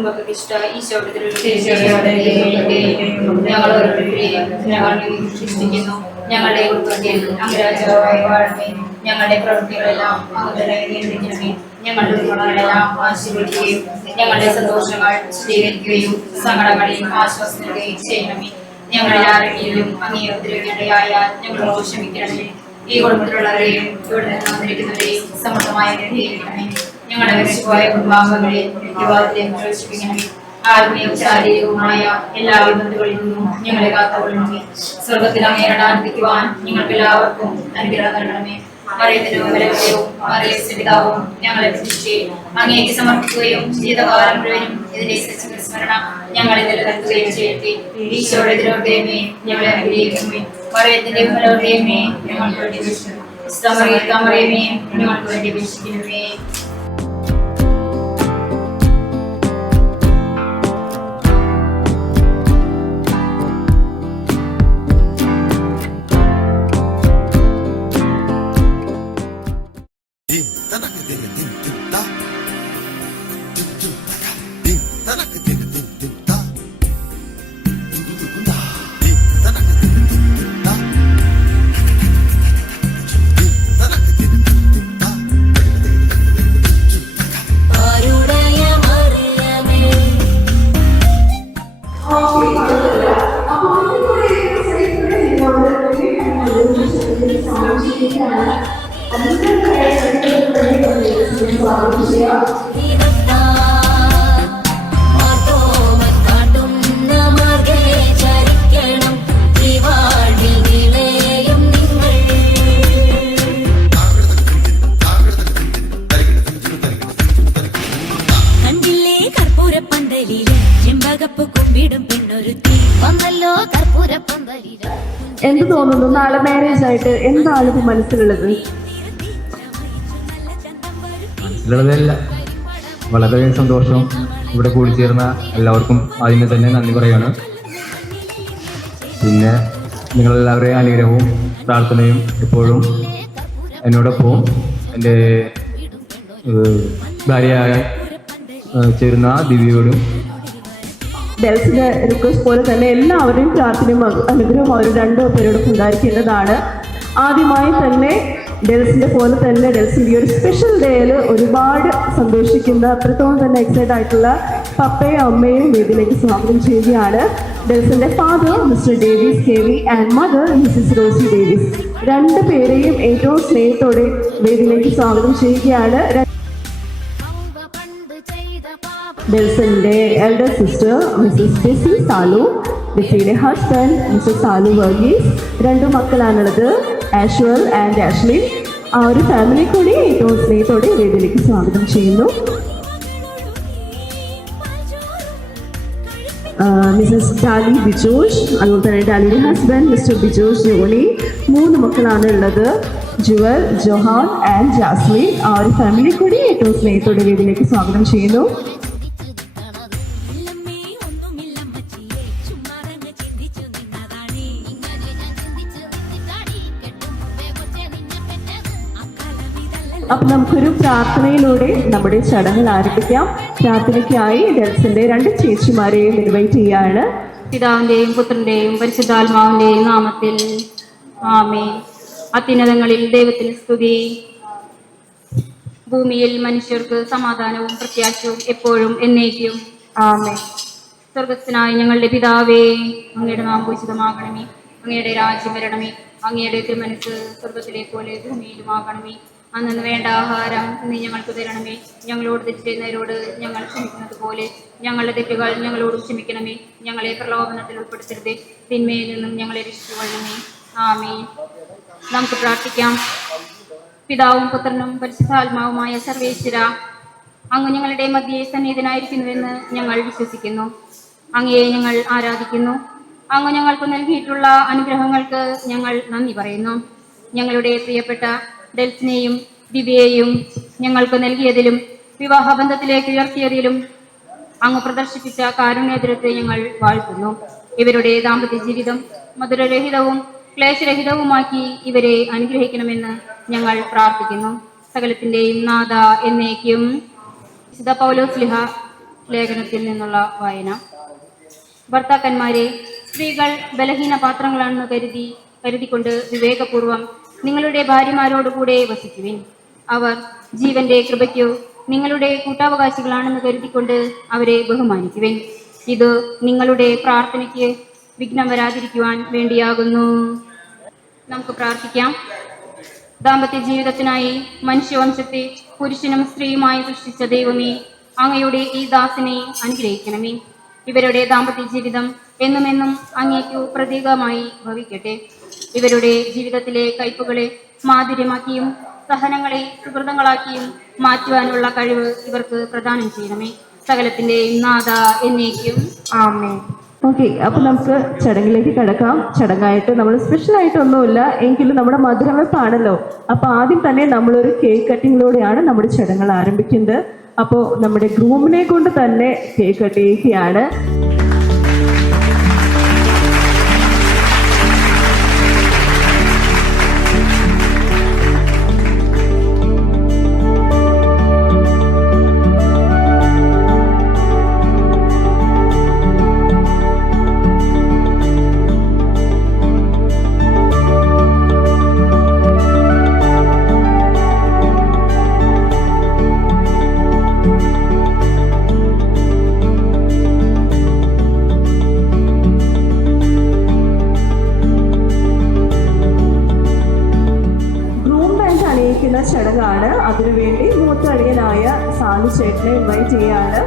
കുടുംബപ്രതിഷ്ഠ ഈശോയുടെ ഞങ്ങൾ സൃഷ്ടിക്കുന്നു. ഞങ്ങളുടെ ഉത്പത്തിയിൽ അംഗരാജാവായ വാഴമേ, ഞങ്ങളുടെ പ്രവൃത്തികളെല്ലാം അങ്ങനെ നിയന്ത്രിക്കണമേ. ഞങ്ങളുടെ ഗുണങ്ങളെല്ലാം ആശീർവദിക്കുകയും ഞങ്ങളുടെ സന്തോഷങ്ങൾ സ്വീകരിക്കുകയും സങ്കടങ്ങളിൽ ആശ്വാസം നൽകുകയും ചെയ്യണമേ. ഞങ്ങളിൽ ആരെങ്കിലും അങ്ങേ ഉപദ്രവിക്കേണ്ടയായാൽ ഞങ്ങളോട് ക്ഷമിക്കണമേ. ഈ കുടുംബത്തിലുള്ളവരെയും ഇവിടെ നിന്ന് വന്നിരിക്കുന്നവരെയും സമൃദ്ധമായ ഗ്രഹിക്കണമേ. ഞങ്ങളുടെ മരിച്ചുപോയ കുടുംബാംഗങ്ങളെ നിത്യവാദത്തിലേക്ക് പ്രവേശിപ്പിക്കണമേ. ആത്മീയവും ശാരീരികവുമായ എല്ലാ വിപത്തുകളിൽ നിന്നും ഞങ്ങളെ കാത്തുകൊള്ളണമേ. സ്വർഗത്തിൽ അങ്ങയുടെ ആനന്ദിക്കുവാൻ ഞങ്ങൾക്ക് എല്ലാവർക്കും അനുഗ്രഹം നൽകണമേ. മറിയത്തിനും ബലവതയും മറിയത്തിന്റെ പിതാവും ഞങ്ങളെ പ്രതിഷ്ഠിച്ച് അങ്ങേക്ക് സമർപ്പിക്കുകയും ജീവിതകാലം മുഴുവനും ഇതിന്റെ സ്മരണ ഞങ്ങളെ നിലനിർത്തുകയും ചെയ്യട്ടെ. ഈശോയുടെ തിരുഹൃദയമേ ഞങ്ങളെ അനുഗ്രഹിക്കണമേ. മറിയത്തിന്റെ ബലവതയമേ ഞങ്ങൾക്ക് വേണ്ടി അപേക്ഷിക്കണമേ. ഞങ്ങൾക്ക് വേണ്ടി അപേക്ഷിക്കണമേ. എന്ത് തോന്നുന്നു? നാളെ മാരേജ് ആയിട്ട് എന്താണ് ഇപ്പൊ മനസ്സിലുള്ളത്? മനസ്സിലുള്ളതല്ല, വളരെയധികം സന്തോഷം. ഇവിടെ കൂടിച്ചേർന്ന എല്ലാവർക്കും ആദ്യമേ തന്നെ നന്ദി പറയാണ്. പിന്നെ നിങ്ങളെല്ലാവരുടെയും അനുഗ്രഹവും പ്രാർത്ഥനയും എപ്പോഴും എന്നോടൊപ്പവും എൻ്റെ ഭാര്യയായ ചേരുന്ന ദിവ്യയോടും ഡെൽസിന്റെ റിക്വസ്റ്റ് പോലെ തന്നെ എല്ലാവരുടെയും പ്രാർത്ഥനയും അനുഗ്രഹവും അവർ രണ്ടുപേരോടും ഉണ്ടായിരിക്കേണ്ടതാണ്. ആദ്യമായി തന്നെ ഡെൽസിന്റെ പോലെ തന്നെ ഡെൽസിന്റെ ഈ ഒരു സ്പെഷ്യൽ ഡേയിൽ ഒരുപാട് സന്തോഷിക്കുന്ന, അത്രത്തോളം തന്നെ എക്സൈറ്റ് ആയിട്ടുള്ള പപ്പയും അമ്മയും വേദിയിലേക്ക് സ്വാഗതം ചെയ്യുകയാണ്. ഡെൽസിന്റെ father mister Davis KV and mother Mrs Rosy Davis, രണ്ടു പേരെയും ഏറ്റവും സ്നേഹത്തോടെ വേദിയിലേക്ക് സ്വാഗതം ചെയ്യുകയാണ്. ഡെൽസന്റെ elder sister Mrs Bessy Salu, ബെസിയുടെ ഹസ്ബൻഡ് മിസ്റ്റർ സാലു വർഗീസ്, രണ്ടു മക്കളാണുള്ളത്, ആഷ്വൽ ആൻഡ് ആഷ്ലിൻ. ആ ഒരു ഫാമിലി കൂടി ഏറ്റവും സ്നേഹത്തോടെ വേദിയിലേക്ക് സ്വാഗതം ചെയ്യുന്നു. മിസ്സസ് ഡാലി ബിജോഷ്, അതുപോലെ തന്നെ ഡാലിയുടെ ഹസ്ബൻഡ് മിസ്റ്റർ ബിജോഷ് ജോണി, 3 മക്കളാണ് ഉള്ളത്, ജുവൽ, ജോഹാൻ ആൻഡ് ജാസ്മിൻ. ആ ഒരു ഫാമിലി കൂടി ഏറ്റവും സ്നേഹത്തോടെ വേദിയിലേക്ക് സ്വാഗതം ചെയ്യുന്നു. അപ്പം നമുക്കൊരു പ്രാർത്ഥനയിലൂടെ നമ്മുടെ ചടങ്ങുകൾ ആരംഭിക്കാം. പ്രാർത്ഥനയ്ക്കായി ഡെൽസിന്റെ 2 ചേച്ചിമാരെയും ഇൻവൈറ്റ് ചെയ്യാണ്. പിതാവിന്റെയും പുത്രന്റെയും പരിശുദ്ധാത്മാവിന്റെയും നാമത്തിൽ ആമേൻ. അത്യുന്നതങ്ങളിൽ ദൈവത്തിന് സ്തുതി, ഭൂമിയിൽ മനുഷ്യർക്ക് സമാധാനവും പ്രത്യാശയും എപ്പോഴും എന്നേക്കും ആമേൻ. സ്വർഗസ്ഥനായ ഞങ്ങളുടെ പിതാവേ, അങ്ങയുടെ നാമം പൂജിതമാകണമേ. അങ്ങയുടെ രാജ്യം വരണമേ. അങ്ങയുടെ തിരുമനസ്സ് സ്വർഗത്തിലെ പോലെ ഭൂമിയിലുമാകണമേ. അന്നു വേണ്ട ആഹാരം നീ ഞങ്ങൾക്ക് തരണമേ. ഞങ്ങളോട് തെറ്റ് ചെയ്യുന്നവരോട് ഞങ്ങൾ ക്ഷമിക്കുന്നത് പോലെ ഞങ്ങളുടെ തെറ്റുകൾ ഞങ്ങളോടും ക്ഷമിക്കണമേ. ഞങ്ങളെ പ്രലോഭനത്തിൽ ഉൾപ്പെടുത്തരുതേ, തിന്മയിൽ നിന്നും ഞങ്ങളെ രക്ഷിച്ചുകൊള്ളണമേ. ആമേൻ. നമുക്ക് പ്രാർത്ഥിക്കാം. പിതാവും പുത്രനും പരിശുദ്ധാത്മാവുമായ സർവേശ്വര, അങ്ങ് ഞങ്ങളുടെ മധ്യേ സന്നിഹിതനായിരിക്കുന്നുവെന്ന് ഞങ്ങൾ വിശ്വസിക്കുന്നു. അങ്ങയെ ഞങ്ങൾ ആരാധിക്കുന്നു. അങ്ങ് ഞങ്ങൾക്ക് നൽകിയിട്ടുള്ള അനുഗ്രഹങ്ങൾക്ക് ഞങ്ങൾ നന്ദി പറയുന്നു. ഞങ്ങളുടെ പ്രിയപ്പെട്ട ഡെൽസിനെയും ദിവ്യയെയും ഞങ്ങൾക്ക് നൽകിയതിലും വിവാഹബന്ധത്തിലേക്ക് ഉയർത്തിയതിലും അങ്ങ് പ്രദർശിപ്പിച്ച കാരുണ്യദ്രത്തെ ഞങ്ങൾ വാഴ്ത്തുന്നു. ഇവരുടെ ദാമ്പത്യ ജീവിതം മധുരരഹിതവും ക്ലേശരഹിതവുമാക്കി ഇവരെ അനുഗ്രഹിക്കണമെന്ന് ഞങ്ങൾ പ്രാർത്ഥിക്കുന്നു. സകലത്തിൻ്റെയും നാഥ എന്നേക്കും. വിശുദ്ധ പൗലോസ് ശ്ലീഹ ലേഖനത്തിൽ നിന്നുള്ള വായന. ഭർത്താക്കന്മാരെ, സ്ത്രീകൾ ബലഹീന പാത്രങ്ങളാണെന്ന് കരുതിക്കൊണ്ട് വിവേകപൂർവം നിങ്ങളുടെ ഭാര്യമാരോടുകൂടെ വസിക്കുവിൻ. അവർ ജീവന്റെ കൃപയ്ക്കു നിങ്ങളുടെ കൂട്ടാവകാശികളാണെന്ന് കരുതിക്കൊണ്ട് അവരെ ബഹുമാനിക്കുവിൻ. ഇത് നിങ്ങളുടെ പ്രാർത്ഥനയ്ക്ക് വിഘ്നം വരാതിരിക്കുവാൻ വേണ്ടിയാകുന്നു. നമുക്ക് പ്രാർത്ഥിക്കാം. ദാമ്പത്യ ജീവിതത്തിനായി മനുഷ്യവംശത്തെ പുരുഷനും സ്ത്രീയുമായി സൃഷ്ടിച്ച ദൈവമേ, അങ്ങയുടെ ഈ ദാസനെ അനുഗ്രഹിക്കണമേ. ഇവരുടെ ദാമ്പത്യ ജീവിതം എന്നുമെന്നും അങ്ങേക്കു പ്രതീകമായി ഭവിക്കട്ടെ. ഇവരുടെ ജീവിതത്തിലെ കയ്പുകളെ മാധുര്യമാക്കിയും സഹനങ്ങളെ സുഹൃതങ്ങളാക്കിയും മാറ്റുവാനുള്ള കഴിവ് ഇവർക്ക് പ്രദാനം ചെയ്യണമേ. സകലത്തിന്റെയും നാഥ എന്നേക്കും ആമേൻ. ഓക്കെ, അപ്പോൾ നമുക്ക് ചടങ്ങിലേക്ക് കിടക്കാം. ചടങ്ങായിട്ട് നമ്മൾ സ്പെഷ്യലായിട്ടൊന്നുമില്ല, എങ്കിലും നമ്മുടെ മധുരവെപ്പാണല്ലോ. അപ്പോൾ ആദ്യം തന്നെ നമ്മളൊരു കേക്ക് കട്ടിങ്ങിലൂടെയാണ് നമ്മുടെ ചടങ്ങുകൾ ആരംഭിക്കുന്നത്. അപ്പോൾ നമ്മുടെ ഗ്രൂമിനെ കൊണ്ട് തന്നെ കേക്ക് കട്ട് ചെയ്യുകയാണ്. ചടങ്ങാണ്. അതിനുവേണ്ടി മൂത്തളിയനായ സാലു ചേട്ടനെ ഇൻവൈറ്റ് ചെയ്യാണ്.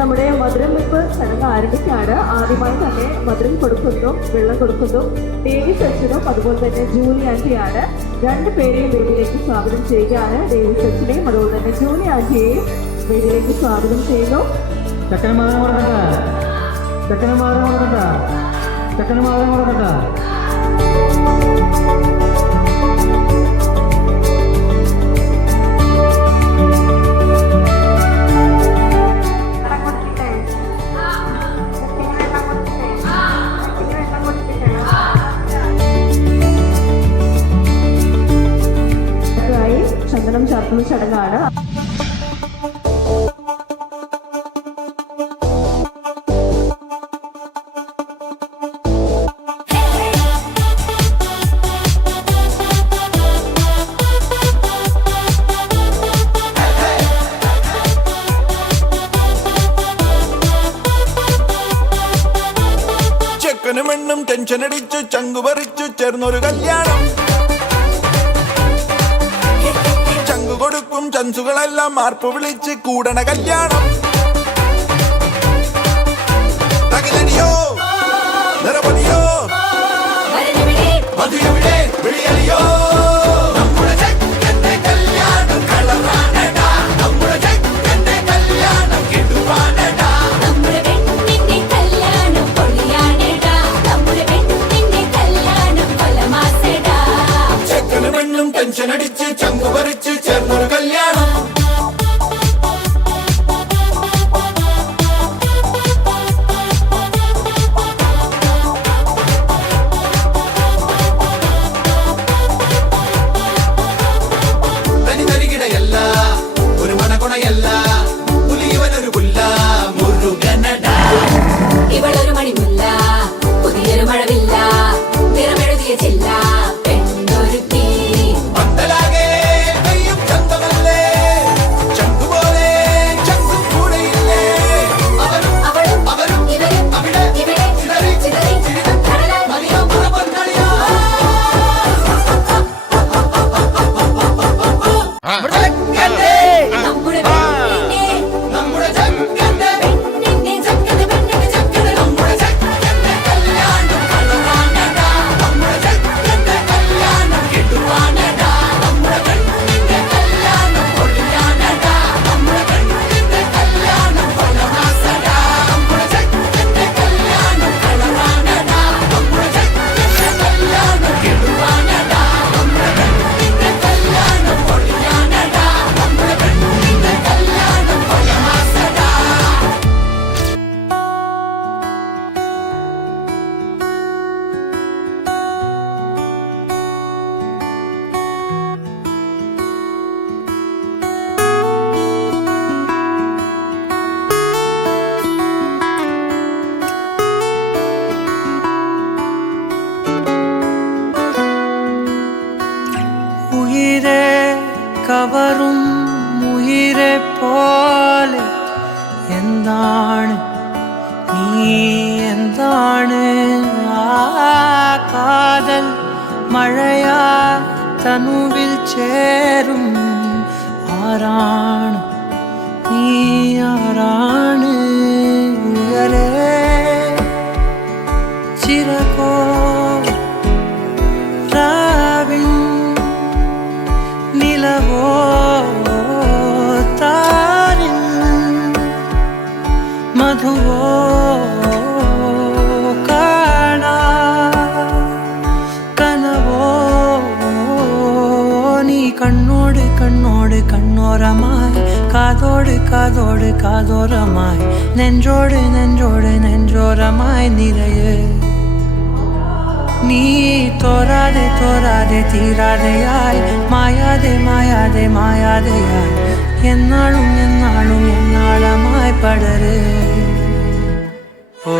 നമ്മുടെ മധുരം വെപ്പ് ചടങ്ങ് ആരംഭിക്കുകയാണ്. ആദ്യമായി തന്നെ മധുരം കൊടുക്കുന്നു, വെള്ളം കൊടുക്കുന്നു. ഡേവിസ് അച്ഛനും അതുപോലെ തന്നെ ജൂലി ആൻറ്റിയാണ്. രണ്ടുപേരെയും വീട്ടിലേക്ക് സ്വാഗതം ചെയ്യുകയാണ്. ഡേവിസ് അച്ഛനെയും അതുപോലെ തന്നെ ജൂലി ആൻറ്റിയെയും വീട്ടിലേക്ക് സ്വാഗതം ചെയ്യുന്നു. ചന്ദനം ചാർത്തുന്ന ചടങ്ങാണ്. ചെക്കനും പെണ്ണും ടെൻഷൻ അടിച്ചു ചങ്കു പറിച്ചു ചേർന്നൊരു കല്യാണം. കൊടുക്കും ചൻസുകളെല്ലാം മാർപ്പ് വിളിച്ച് കൂടണ കല്യാണം. തകിലടിയോ നിറപടിയോ മധുരവിടെ വിളിയലിയോ നമ്മുടെ ചെക്കന്റെ കല്യാണം കളറാണടാ. നമ്മുടെ ചെക്കന്റെ കല്യാണം കിടുവാണടാ. നമ്മുടെ പെണ്ണിന്റെ കല്യാണം പൊളിയാണടാ. നമ്മുടെ പെണ്ണിന്റെ കല്യാണം കൊലമാസടാ. ചെക്കനും പെണ്ണും ടെൻഷൻ അടിച്ച് ചങ്കു പറിച്ച് ചേർന്നൊരു കല്യാണം. കവറും ഉയിരെ പോലെ എന്താണ് നീ എന്താണ് കാതൽ മഴയാ തനുവിൽ ചേരും ആരാണ് നീ ആരാണ് ഉയരേ ചിരകോ രാവിൻ നിലവോ താരിൻ മധുവോ കാണാ കനവോ നീ കണ്ണോട് കണ്ണോട് കണ്ണോരമായി കാതോട് കാതോട് കാതോരമായി നെഞ്ചോട് നെഞ്ചോട് നെഞ്ചോരമായി നിറയെ നീ തോരാതെ തോരാതെ തീരാതെയായി മായാതെ മായാതെ മായാതെയായി എന്നാളും എന്നാളും എന്നാളമായി പടര് ഓ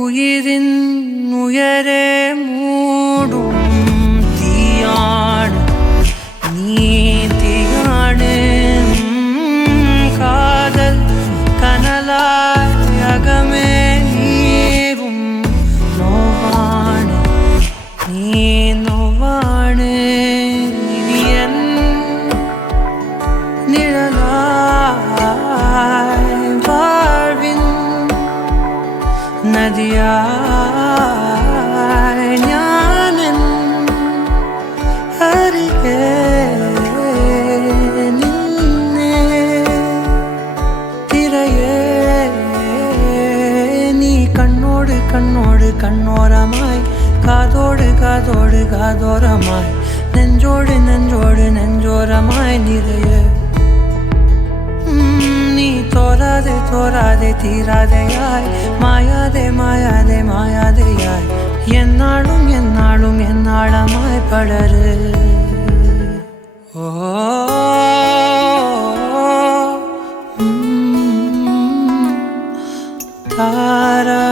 ഉയിരിൻ ഉയരെ മൂടും തീയാണ് നീ തീയാണ് കാതൽ കനലായി അകമേ നീറും നോവാണ് നീ നോവാണ് ഇനിയൻ നിഴലായി വാഴ്വിൻ നദിയായി ഞാനെൻ അരികെ നിന്നെ തിരയേ നീ കണ്ണോട് കണ്ണോട് കണ്ണോരമായി കാതോട് കാതോട് കാതോരമായി നെഞ്ചോട് നെഞ്ചോട് നെഞ്ചോരമായി നിറയെ നീ തോരാതെ തോരാതെ തീരാതെയായി മായാതെ മായാതെ മായാതെയായി എന്നാളും എന്നാളും എന്നാളമായി പടര് ഓ താരാ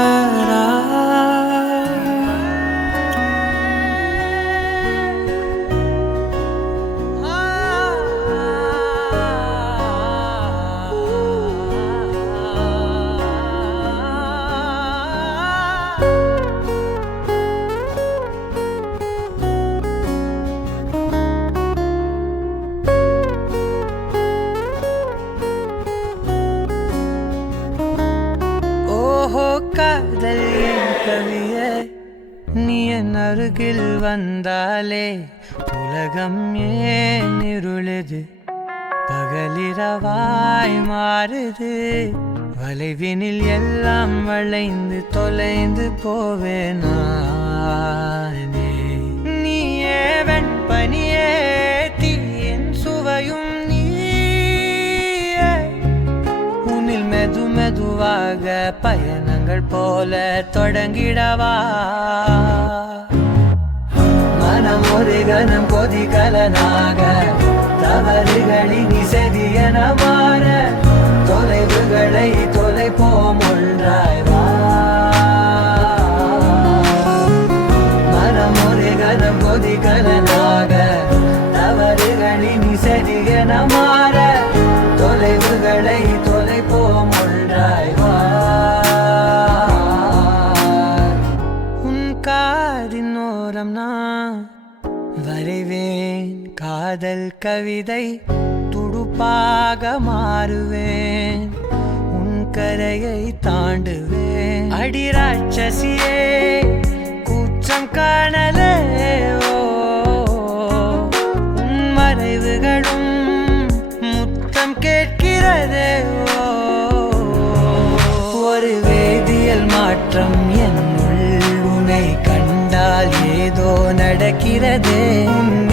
காதல் கவியே நீ என் அருகில் வந்தாலே உலகம் ஏன் இருளுது பகலிரவாய் மாறுது வளைவினில் எல்லாம் வளைந்து தொலைந்து போவேனானே நீயே வெண்பனியே தீயின் சுவையும் நீயே உன்னில் மெது மெதுவாக பயணங்கள் போல தொடங்கிடவா மனம் ஒரு கணம் கொதிகலனாக தவறுகளின் செதியன மாற தொலைவுகளை தொலைப்போம் ஒன்றாய் வா மனம் ஒரு கணம் கொதிகலனாக தவறுகளின் செதியன மாற தொலைவுகளை தொலைப்போம் ஒன்றாய் வா உன் காதினோரம் நான் வரைவேன் காதல் கவிதை துடுப்பாக மாறுவேன் உன் கரையை தாண்டுவேன் அடி ராட்சசியே கூச்சம் காணலே உன் மறைவுகளும் முத்தம் கேட்கிறதே ஒரு வேதியியல் மாற்றம் என்னுள் உன்னை கண்டால் ஏதோ நடக்கிறதே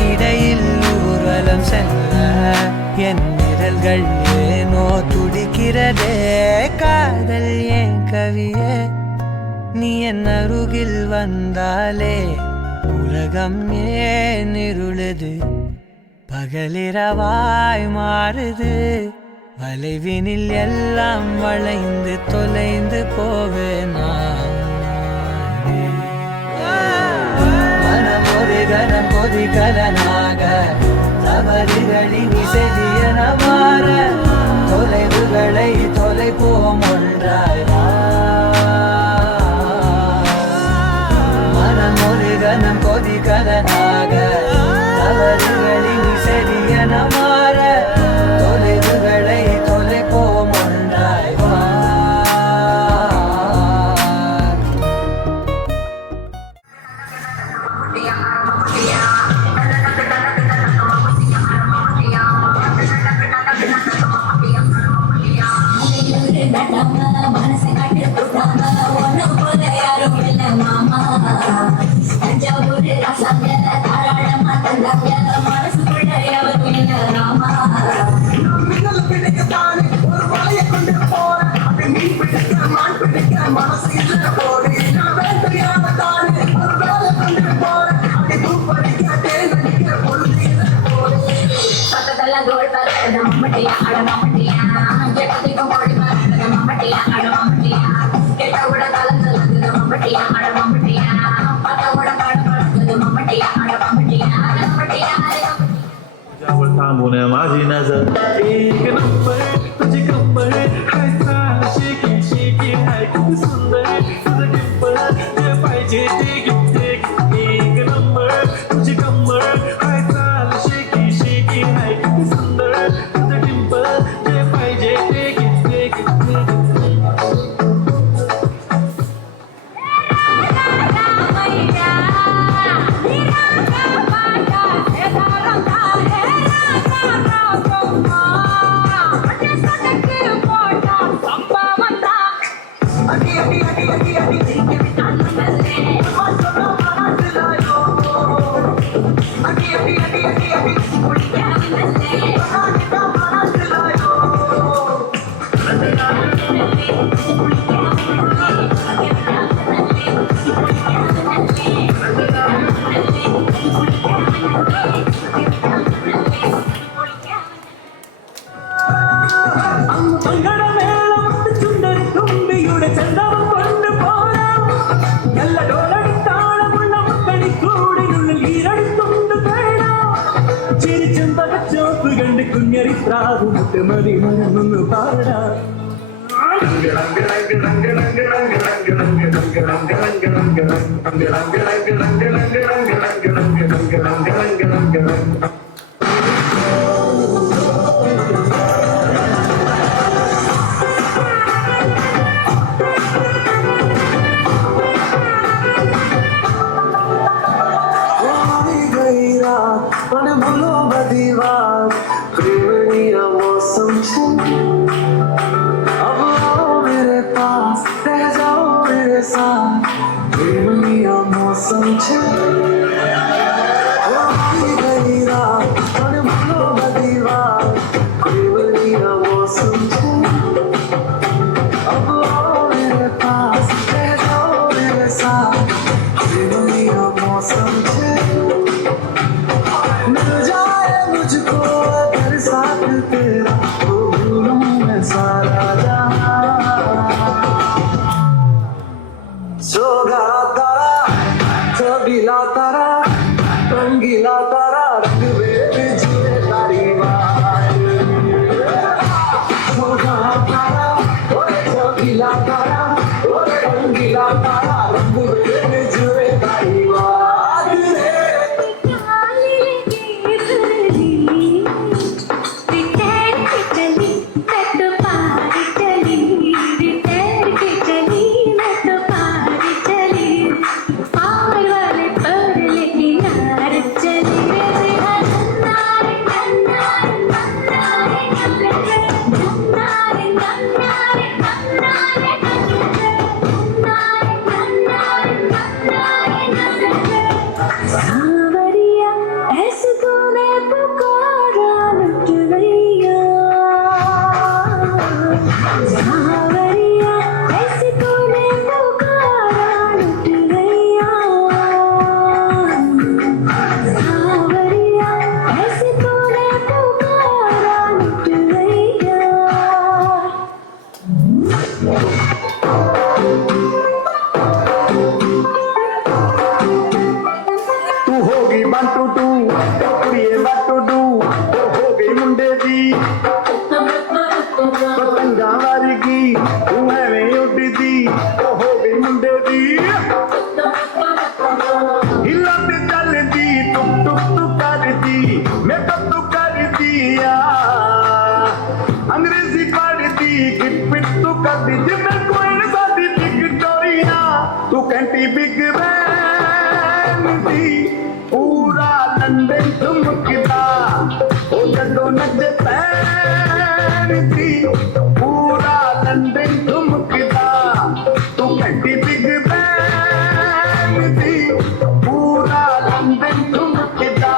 இடையில் ஊர்வலம் செல்ல என்னை விரல்கள் ஏனோ துடிக்கிறதே காதல் ஏன் கவியே நீ என் அருகில் வந்தாலே உலகம் ஏன் இருளுது பகலிரவாய் மாறுது வளைவினில் எல்லாம் வளைந்து தொலைந்து போவேனா மனம் ஒரு கனம் கொதிகலனாக தவறுகளின் இசையன மாற தொலைவுகளை தொலைப்போம் ஒன்றாய் மனம் ஒரு கனம் கொதிகலனாக தவறுகளின் இசையன மாற தொலைவுகளை தொலைப்போம் ஒன்றாய் மனசை காட்டு ஒன்னு போல யாரும் இல்லை மாமா தஞ்சாவூர் ரசாங்க தாராளமா தந்தாங்க மனசுக்குள்ள யாரும் இல்லை ராமா ஒரு வலைய கொண்டு போறேன் அப்படி மீன் பிடிக்க மான் பிடிக்க மனசு இல்லை போடு நான் வேட்டையான தானே ஒரு வேலை கொண்டு போறேன் அப்படி பூப்படிக்க தேன் அடிக்க பொழுது போடு பக்கத்தெல்லாம் தோல் பறக்குது மம்மட்டியா அட மம்மட்டியா ஜெகதிக்கும் கோழி பறக்குது மம்மட்டியா அட மம்மட்டியா கேட்ட கூட கலந்துது மம்மட்டியா அட மம்மட்டியா பத்த கூட பாட பறக்குது மம்மட்டியா அட மம்மட்டியா மம்மட்டியா थांबून माझी नजर एक नंबर तुझी कंबर हाय चाल शेकी शेकी हाय खूप सुंदर तुझं डिंपल जे पाहिजे ते गिफ्ट एक नंबर तुझी कंबर हाय चाल शेकी शेकी हाय खूप सुंदर तुझं डिंपल जे पाहिजे ते गिफ्ट മതി മറന്നൊന്ന് പാടാ Oh, गिट पिट तू करदी जिम्मे कोई न साडी विक्टोरिया तू कहती बिग बैन दी पूरा लंदन चमकदा ओ जदों नचे पैन दी पूरा लंदन चमकदा तू कहती बिग बैन दी पूरा लंदन चमकदा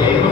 Thank you.